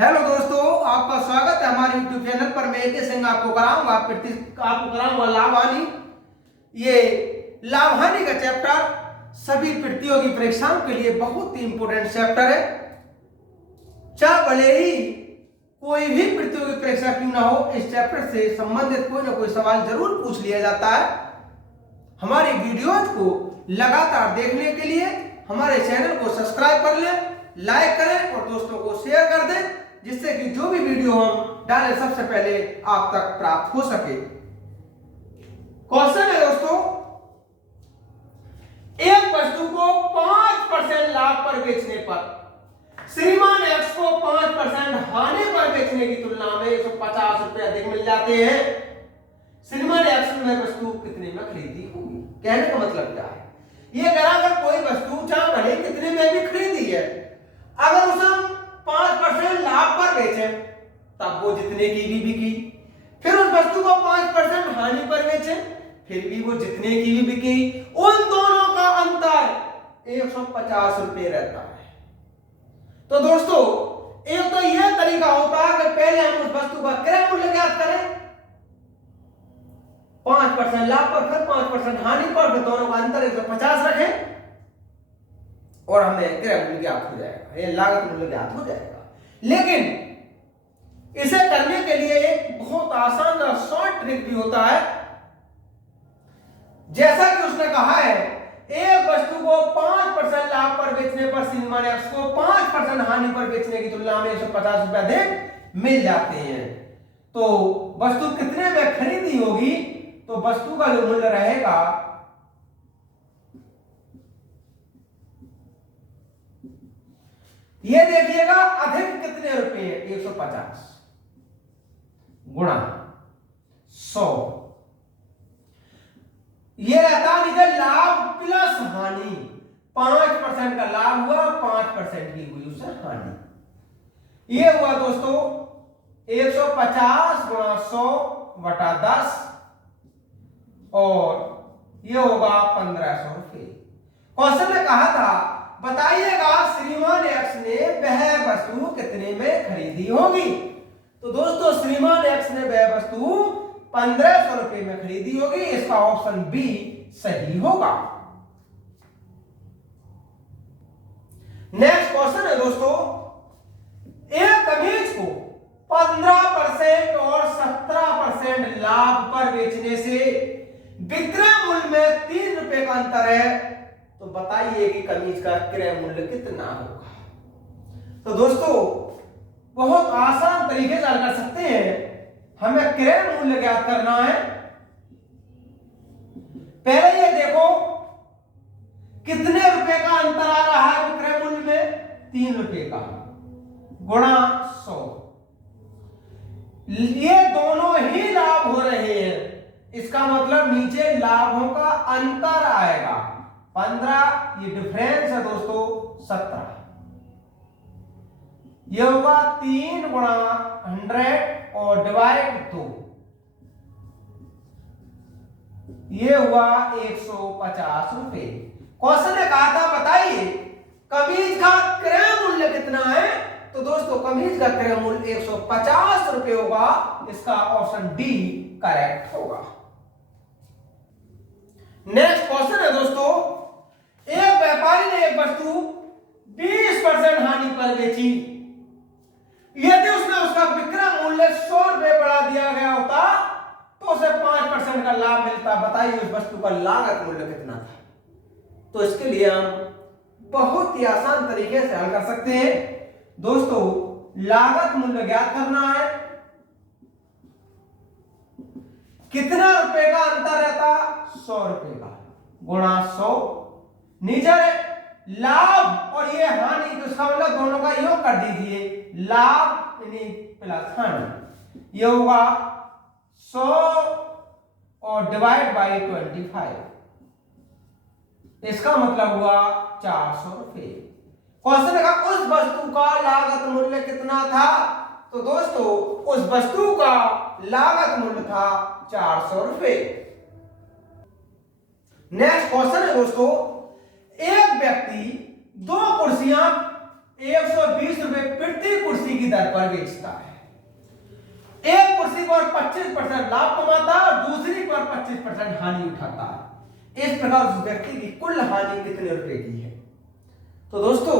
Hello दोस्तों, आपका स्वागत है हमारे YouTube चैनल पर। मैं AK सिंह आपको कराऊंगा लाभ हानि। ये लाभ हानि का चैप्टर सभी प्रतियोगी परीक्षाओं के लिए बहुत ही इंपॉर्टेंट चैप्टर है। चाहे भले ही कोई भी प्रतियोगी परीक्षा क्यों ना हो, इस चैप्टर से संबंधित कोई ना कोई सवाल जरूर पूछ लिया जाता है। हमारी वीडियोज को लगातार देखने के लिए हमारे चैनल को सब्सक्राइब कर लें, लाइक करें और दोस्तों को शेयर कर दें, जिससे कि जो भी वीडियो हम डालें सबसे पहले आप तक प्राप्त हो सके। क्वेश्चन है दोस्तों, एक वस्तु को 5% लाभ पर बेचने पर श्रीमान एक्स को 5% हानि पर बेचने की तुलना में 150 रुपए अधिक मिल जाते हैं। श्रीमान एक्स ने वस्तु कितने में खरीदी होगी? कहने का मतलब क्या है? ये कह रहा अगर कोई वस्तु चाहे भले कितने में भी खरीदी है, अगर उसे हम 5% लाभ पर बेचे तब वो जितने की भी बिकी, फिर उस वस्तु को 5% हानि पर बेचे फिर भी वो जितने की भी बिकी, उन दोनों का अंतर 150 रुपए रहता है। तो दोस्तों, एक तो यह तरीका होता है कि पहले हम उस वस्तु का क्रय मूल्य ज्ञात करें 5% लाभ पर, फिर 5% हानि पर, फिर दोनों का अंतर 150 रखें और हमें क्रय मूल्य ज्ञात हो जाएगा, ये लागत मूल्य ज्ञात हो जाएगा। लेकिन इसे करने के लिए एक बहुत आसान और शॉर्ट ट्रिक भी होता है। जैसा कि उसने कहा है, एक वस्तु को 5% लाभ पर बेचने पर श्रीमान एक्स को 5% हानि पर बेचने की तुलना में 150 रुपए अधिक मिल जाते हैं। तो वस्तु कितने में खरीदी होगी? तो वस्तु का जो मूल्य रहेगा ये देखिएगा, अधिक कितने रुपए है? 150 गुणा 100, ये रहता है लाभ प्लस हानि। 5% का लाभ हुआ, 5% की हुई उसे हानि। ये हुआ दोस्तों 150 गुणा 100 बटा 10 और ये होगा 1500 रुपए। क्वेश्चन ने कहा था बताइएगा श्रीमान एक्स ने वह वस्तु कितने में खरीदी होगी। तो दोस्तों, श्रीमान एक्स ने वह वस्तु 1500 रुपए में खरीदी होगी। इसका ऑप्शन बी सही होगा। नेक्स्ट क्वेश्चन है दोस्तों, एक कमीज को 15% और 17% लाभ पर बेचने से विक्रय मूल्य में 3 रुपए का अंतर है। तो बताइए कि कमीज का क्रय मूल्य कितना होगा? तो दोस्तों, बहुत आसान तरीके से हल कर सकते हैं। हमें क्रय मूल्य ज्ञात करना है। पहले ये देखो कितने रुपए का अंतर आ रहा है विक्रय मूल्य में? 3 रुपए का गुणा 100। ये दोनों ही लाभ हो रहे हैं, इसका मतलब नीचे लाभों का अंतर आएगा 15, ये डिफरेंस है दोस्तों 17। ये होगा 3 गुणा 100 और डिवाइड 2, ये हुआ 150 रुपए। क्वेश्चन ने कहा था बताइए कमीज का क्रय मूल्य कितना है? तो दोस्तों, कमीज का क्रय मूल्य 150 रुपए होगा। इसका ऑप्शन डी करेक्ट होगा। नेक्स्ट क्वेश्चन है दोस्तों, एक व्यापारी ने एक वस्तु 20% हानि पर बेची। यदि उसने उसका विक्रय मूल्य 100 रुपए बढ़ा दिया गया होता तो उसे 5% का लाभ मिलता। बताइए उस वस्तु का लागत मूल्य कितना था? तो इसके लिए हम बहुत ही आसान तरीके से हल कर सकते हैं। दोस्तों, लागत मूल्य ज्ञात करना है। कितना रुपए का अंतर रहता? 100 रुपए का गुणा 100, नीचे लाभ और ये हानि, तो इसका मतलब दोनों का योग कर दीजिए, लाभ प्लस हानि। ये होगा 100 और डिवाइड बाई 25, इसका मतलब हुआ 400 रुपए। क्वेश्चन है उस वस्तु का लागत मूल्य कितना था? तो दोस्तों, उस वस्तु का लागत मूल्य था 400 रुपए। नेक्स्ट क्वेश्चन है दोस्तों, एक व्यक्ति 2 कुर्सियां 120 रुपए प्रति कुर्सी की दर पर बेचता है। एक कुर्सी पर 25% लाभ कमाता है और दूसरी पर 25% हानि उठाता है। इस प्रकार उस व्यक्ति की कुल हानि कितने रुपए की है? तो दोस्तों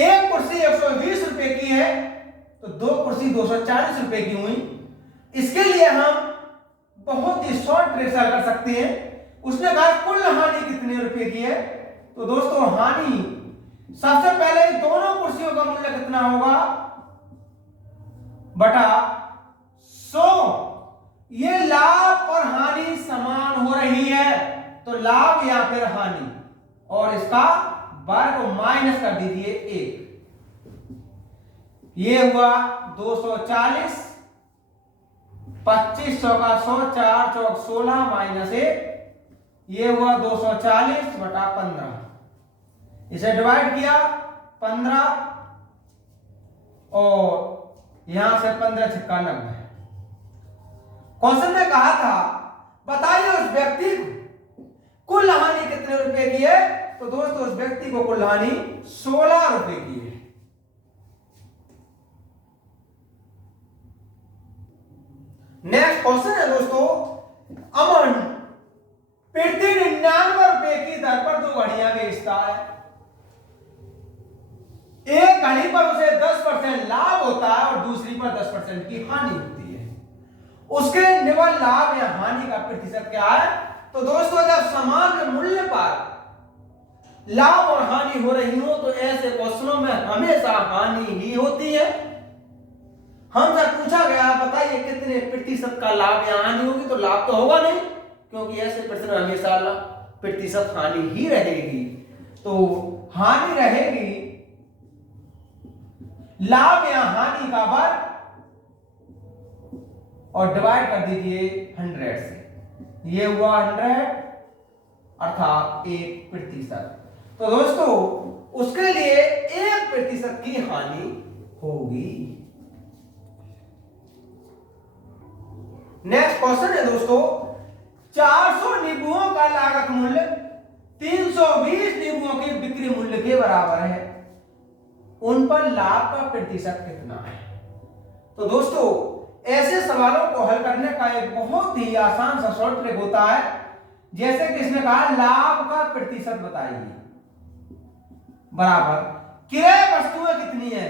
एक कुर्सी 120 रुपए की है तो दो कुर्सी 240 रुपए की हुई। इसके लिए हम बहुत ही शॉर्ट ट्रिक कर सकते हैं। उसने कहा कुल हानि कितने रुपए की है, तो दोस्तों हानि सबसे पहले दोनों कुर्सियों का मूल्य कितना होगा बटा 100। ये लाभ और हानि समान हो रही है तो लाभ या फिर हानि, और इसका वर्ग को माइनस कर दीजिए 1। ये हुआ 240, 25 चौका 100, 4 चौक 16 माइनस 1, ये हुआ 240 बटा 15। इसे डिवाइड किया 15 और यहां से 15 छक्का 90। क्वेश्चन में कहा था बताइए उस व्यक्ति को कुल हानि कितने रुपए की है, तो दोस्तों उस व्यक्ति को कुल हानि 16 रुपए की है। नेक्स्ट क्वेश्चन है दोस्तों, अमन प्रति 99 रुपए की दर पर 2 घड़ियां बेचता है। एक घड़ी पर उसे 10% लाभ होता है और दूसरी पर 10% की हानि होती है। उसके निव्वल लाभ या हानि का प्रतिशत क्या है, तो दोस्तों जब समान मूल्य पर लाभ और हानि हो रही हो तो ऐसे क्वेश्चनों में हमेशा हानि ही होती है। हमसे पूछा गया बताइए कितने प्रतिशत का लाभ या हानि होगी, तो लाभ तो होगा नहीं क्योंकि ऐसे प्रश्न में हमेशा प्रतिशत हानि ही रहेगी। तो हानि रहेगी लाभ या हानि का वर्ग और डिवाइड कर दीजिए 100 से। ये हुआ 100 अर्थात 1%। तो दोस्तों उसके लिए 1% की हानि होगी। नेक्स्ट क्वेश्चन है दोस्तों, 400 नींबुओं का लागत मूल्य 320 नींबुओं के बिक्री मूल्य के बराबर है। उन पर लाभ का प्रतिशत कितना है? तो दोस्तों ऐसे सवालों को हल करने का एक बहुत ही आसान सा शॉर्ट ट्रिक होता है। जैसे कि इसने कहा लाभ का प्रतिशत बताइए बराबर क्रय वस्तुएं कितनी है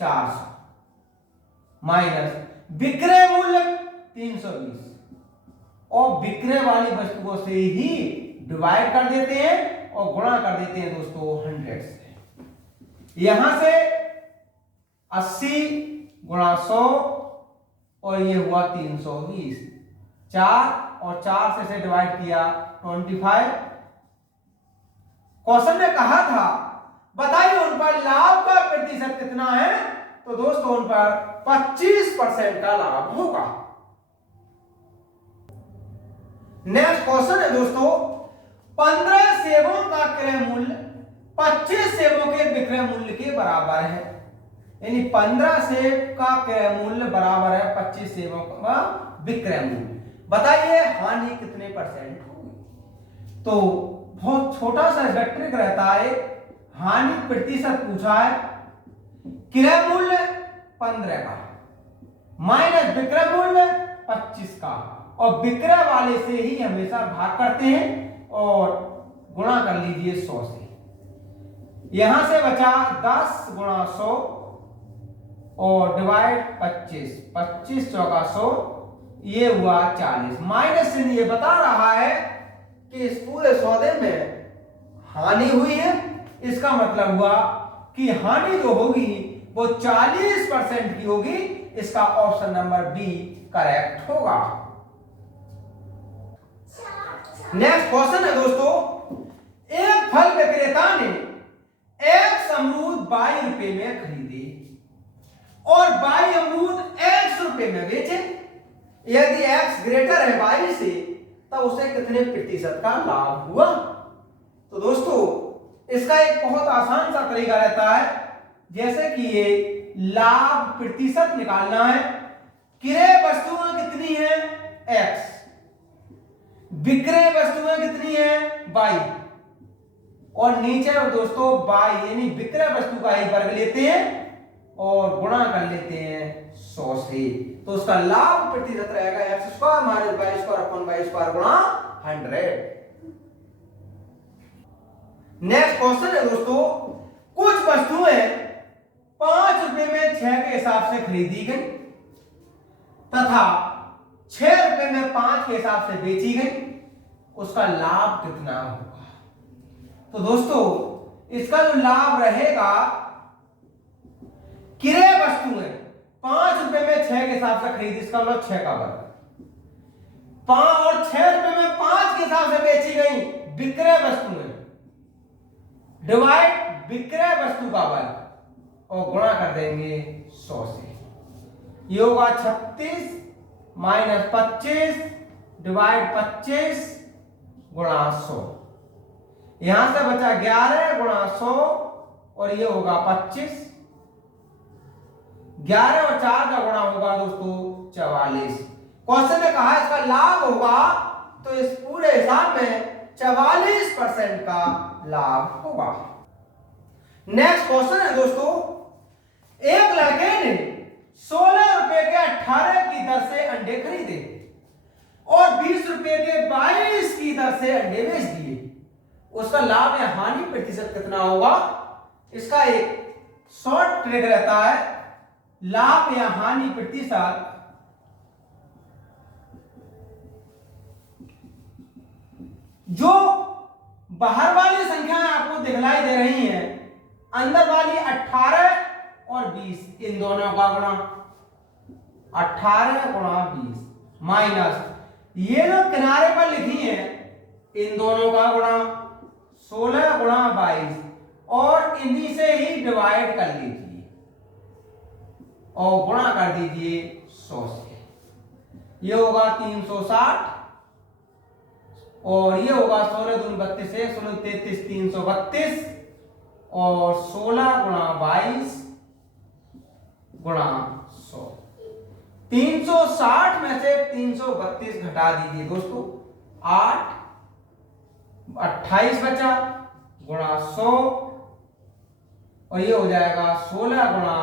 400 माइनस विक्रय मूल्य 320 और विक्रय वाली वस्तुओं से ही डिवाइड कर देते हैं और गुणा कर देते हैं दोस्तों 100 से। यहां से 80 गुणा 100 और ये हुआ 320, 4 और 4 से डिवाइड किया 25। क्वेश्चन ने कहा था बताइए उन पर लाभ का प्रतिशत कितना है, तो दोस्तों उन पर 25% का लाभ होगा। नेक्स्ट क्वेश्चन है दोस्तों, 15 सेबों का क्रय मूल्य 25 सेबों के विक्रय मूल्य के बराबर है। यानी 15 सेब का क्रय मूल्य बराबर है 25 सेबों का विक्रय मूल्य। बताइए हानि कितने परसेंट होगी? तो बहुत छोटा सा ट्रिक रहता है। हानि प्रतिशत पूछा है, क्रय मूल्य 15 का माइनस विक्रय मूल्य 25 का, और विक्रय वाले से ही हमेशा भाग करते हैं और गुणा कर लीजिए 100 से। यहां से बचा 10 गुणा 100 और डिवाइड 25, 25 चौका 100, ये हुआ 40। माइनस चिन्ह ये बता रहा है कि इस पूरे सौदे में हानि हुई है। इसका मतलब हुआ कि हानि जो होगी वो 40% की होगी। इसका ऑप्शन नंबर बी करेक्ट होगा। नेक्स्ट क्वेश्चन है दोस्तों, एक फल विक्रेता ने एक अमरूद 22 रुपए में खरीदे और 22 अमरूद 100 रुपए में बेचे। यदि x ग्रेटर है 22 से तब उसे कितने प्रतिशत का लाभ हुआ? तो दोस्तों इसका एक बहुत आसान सा तरीका रहता है। जैसे कि ये लाभ प्रतिशत निकालना है, क्रय वस्तुएं कितनी है x, विक्रय वस्तुएं कितनी है y, और नीचे दोस्तों बाई यानी विक्रय वस्तु का ही वर्ग लेते हैं और गुणा कर लेते हैं 100 से। तो उसका लाभ प्रतिशत रहेगा x square minus y square upon y square गुणा 100। नेक्स्ट क्वेश्चन है दोस्तों, कुछ वस्तुएं 5 रुपए में 6 के हिसाब से खरीदी गई तथा 6 रुपए में 5 के हिसाब से बेची गई, उसका लाभ कितना होगा? तो दोस्तों इसका जो लाभ रहेगा, क्रय वस्तुएं 5 रुपए में 6 के हिसाब से खरीदी, इसका मतलब 6 का वर्ग, 5 और 6 रुपए में 5 के हिसाब से बेची गई विक्रय वस्तुएं डिवाइड विक्रय वस्तु का वर्ग और गुणा कर देंगे 100 से। ये होगा 36 माइनस 25 डिवाइड 25 गुणा 100। यहां से बचा 11 गुणा 100 और ये होगा 25। 11 और 4 का गुणा होगा दोस्तों 44। क्वेश्चन ने कहा इसका लाभ होगा, तो इस पूरे हिसाब में 44% का लाभ होगा। नेक्स्ट क्वेश्चन है दोस्तों, एक लड़के ने 16 रुपए के 18 की दर से अंडे खरीदे और 20 रुपए के 22 की दर से अंडे बेच दिए, उसका लाभ या हानि प्रतिशत कितना होगा? इसका एक शॉर्ट ट्रिक रहता है, लाभ या हानि प्रतिशत जो बाहर वाली संख्याएं आपको दिखलाई दे रही हैं, अंदर वाली 18 और 20 इन दोनों का गुणा 18 गुणा 20 माइनस ये जो किनारे पर लिखी हैं इन दोनों का गुणा 16 गुणा 22 और इन्हीं से ही डिवाइड कर लीजिए और गुणा कर दीजिए 100 से। ये होगा 360 और ये होगा 16 दूनी 32 है, 16 33 332 और 16 गुणा 22 गुणा 100। 360 में से 332 घटा दीजिए दोस्तों, 8 28 बचा गुणा 100 और ये हो जाएगा 16 गुणा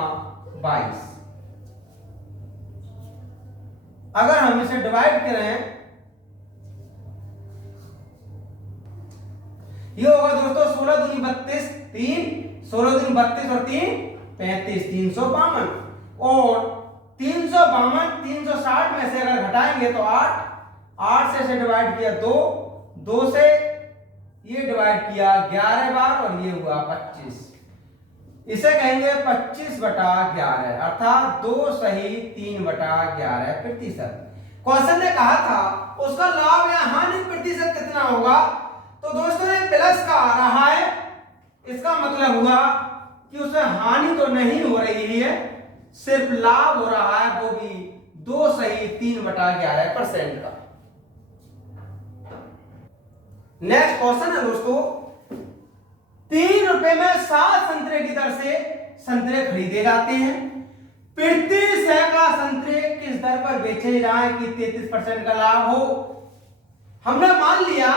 22। अगर हम इसे डिवाइड करें, ये होगा दोस्तों 16 दूनी 32 3, 16 दूनी 32 और 3 35, 352 और 352 360 में से अगर घटाएंगे तो 8 से डिवाइड किया 2 से ये डिवाइड किया 11 बार और ये हुआ 25। इसे कहेंगे 25/11 अर्थात 2 सही 3/11 प्रतिशत। क्वेश्चन ने कहा था उसका लाभ या हानि प्रतिशत कितना होगा? तो दोस्तों ये प्लस का आ रहा है, इसका मतलब हुआ कि उसमें हानि तो नहीं हो रही है, सिर्फ लाभ हो रहा है, वो भी 2 सही 3/11% का। नेक्स्ट क्वेश्चन है दोस्तों, 3 रुपए में 7 संतरे की दर से संतरे खरीदे जाते हैं, प्रति सैकड़ा संतरे किस दर पर बेचे जाए कि 33% का लाभ हो? हमने मान लिया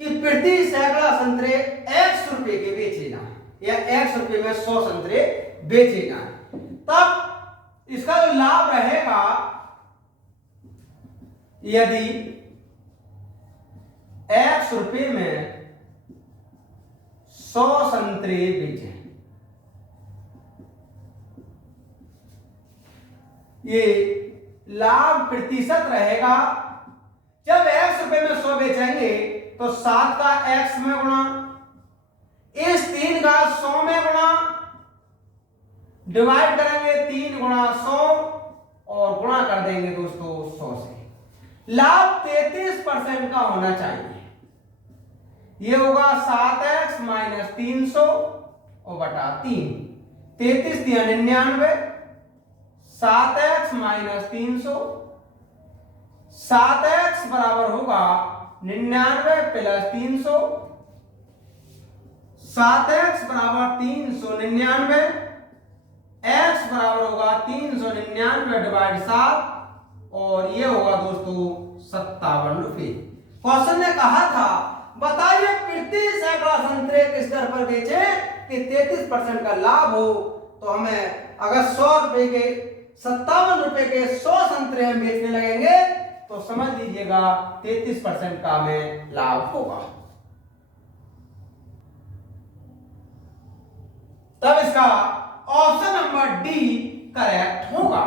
कि प्रति सैकड़ा संतरे x रुपए के बेचे जाए या x रुपए में 100 संतरे बेचे जाए, तब इसका जो लाभ रहेगा, यदि x रुपए में 100 संतरे बेचे, ये लाभ प्रतिशत रहेगा। जब x रुपए में 100 बेचेंगे तो 7 का x में गुणा, इस 3 का 100 में गुणा, डिवाइड करेंगे 3 गुणा 100 और गुणा कर देंगे दोस्तों 100 से। लाभ 33% का होना चाहिए। ये होगा 7x माइनस 300 और बटा 3, 33 99, 7x माइनस 300, 7x बराबर होगा 99 प्लस 300, 7x बराबर 399, x बराबर होगा 399 डिवाइड 7 और ये होगा दोस्तों 57 रुपए। क्वेश्चन ने कहा था बताइए प्रति सैकड़ा संतरे किस दर पर बेचे कि 33% का लाभ हो। तो हमें अगर 100 रुपए के 57 रुपए के 100 संतरे हम बेचने लगेंगे तो समझ लीजिएगा 33% का हमें लाभ होगा। तब इसका ऑप्शन नंबर डी करेक्ट होगा।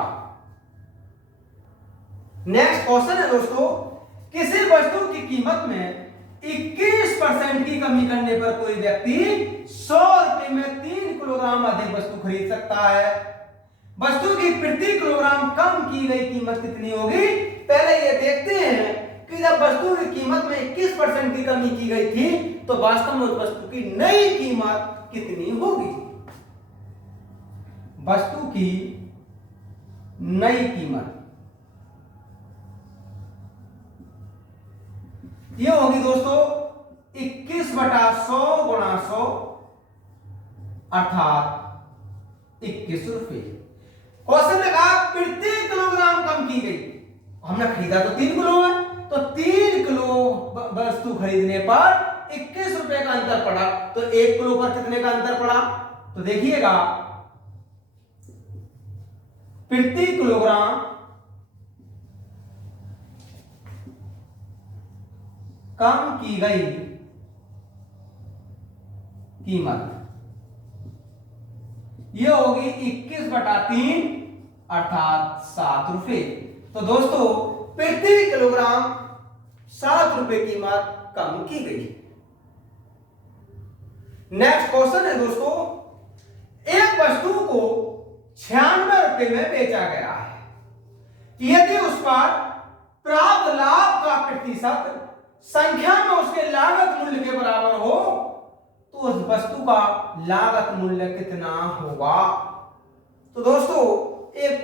नेक्स्ट क्वेश्चन है दोस्तों, किसी वस्तु की कीमत में 21% की कमी करने पर कोई व्यक्ति 100 रुपए में 3 किलोग्राम अधिक वस्तु खरीद सकता है। वस्तु की प्रति किलोग्राम कम की गई कीमत कितनी होगी। पहले ये देखते हैं कि जब वस्तु की कीमत में 21% की कमी की गई थी तो वास्तव में उस वस्तु की नई कीमत कितनी होगी। वस्तु की नई कीमत ये होगी दोस्तों 21/100 गुणा 100 अर्थात 21 रुपए। क्वेश्चन में कहा प्रति किलोग्राम कम की गई, हमने खरीदा तो 3 किलो है, तो 3 किलो वस्तु खरीदने पर 21 रुपए का अंतर पड़ा। तो 1 किलो पर कितने का अंतर पड़ा। तो देखिएगा प्रति किलोग्राम कम की गई कीमत यह होगी 21/3 अर्थात 7 रुपए। तो दोस्तों प्रति किलोग्राम 7 रुपए कीमत कम की गई। नेक्स्ट क्वेश्चन है दोस्तों, एक वस्तु को 96 रुपए में बेचा गया है। यदि उस पर प्राप्त लाभ का प्रतिशत संख्या में उसके लागत मूल्य के बराबर हो तो उस वस्तु का लागत मूल्य कितना होगा। तो दोस्तों एक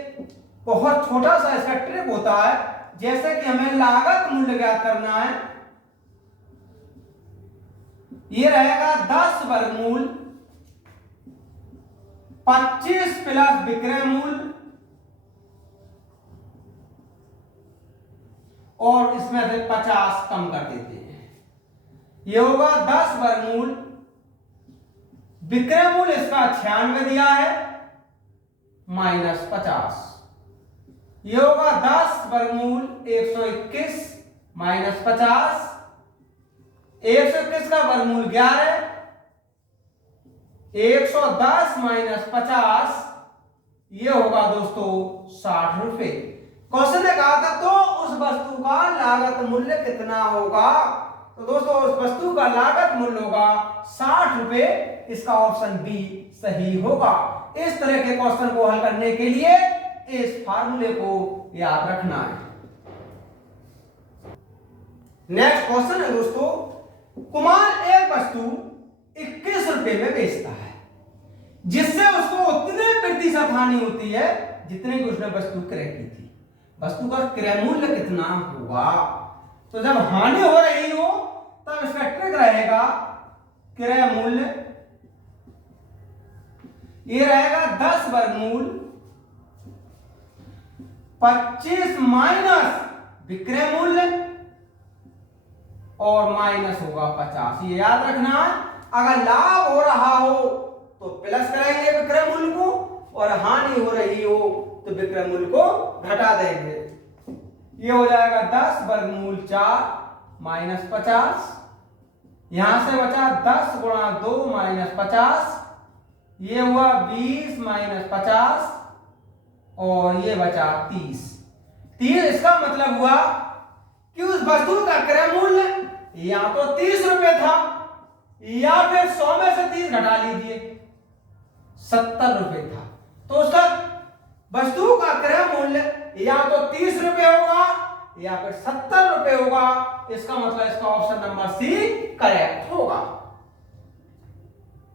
बहुत छोटा सा इसका ट्रिक होता है, जैसे कि हमें लागत मूल्य ज्ञात करना है। ये रहेगा 10 वर्गमूल 25 प्लस विक्रय मूल्य और इसमें से 50 कम कर देते हैं। ये होगा 10 वर्गमूल विक्रय मूल्य इसका 96 दिया है माइनस 50। ये होगा 10 वर्गमूल 121 माइनस 50। 121 का वर्गमूल 11, 110 माइनस 50 ये होगा दोस्तों 60 रुपए। क्वेश्चन ने कहा था तो उस वस्तु का लागत मूल्य कितना होगा। तो दोस्तों उस वस्तु का लागत मूल्य होगा 60 रुपए। इसका ऑप्शन बी सही होगा। इस तरह के क्वेश्चन को हल करने के लिए इस फार्मूले को याद रखना है। नेक्स्ट क्वेश्चन है दोस्तों, कुमार एक वस्तु 21 रुपए में बेचता है जिससे उसको उतने प्रतिशत हानि होती है जितने की उसने वस्तु क्रय की थी। वस्तु का क्रय मूल्य कितना होगा। तो जब हानि हो रही हो तब इसका ट्रिक रहेगा क्रय मूल्य, ये रहेगा 10 वर्गमूल 25 माइनस विक्रय मूल्य और माइनस होगा 50। ये याद रखना है, अगर लाभ हो रहा हो तो प्लस करेंगे विक्रय मूल्य को और हानि हो रही हो तो विक्रय मूल्य को घटा देंगे। ये हो जाएगा 10 वर्गमूल 4 माइनस 50। यहां से बचा 10 गुणा 2 माइनस 50। ये हुआ 20 माइनस 50 और ये बचा 30। इसका मतलब हुआ कि उस वस्तु का क्रय मूल्य या तो 30 रुपए था या फिर 100 में से 30 घटा लीजिए 70 रुपए था। तो उसका वस्तु का क्रय मूल्य या तो 30 रुपए होगा या फिर 70 रुपए होगा। इसका मतलब इसका ऑप्शन नंबर सी करेक्ट होगा।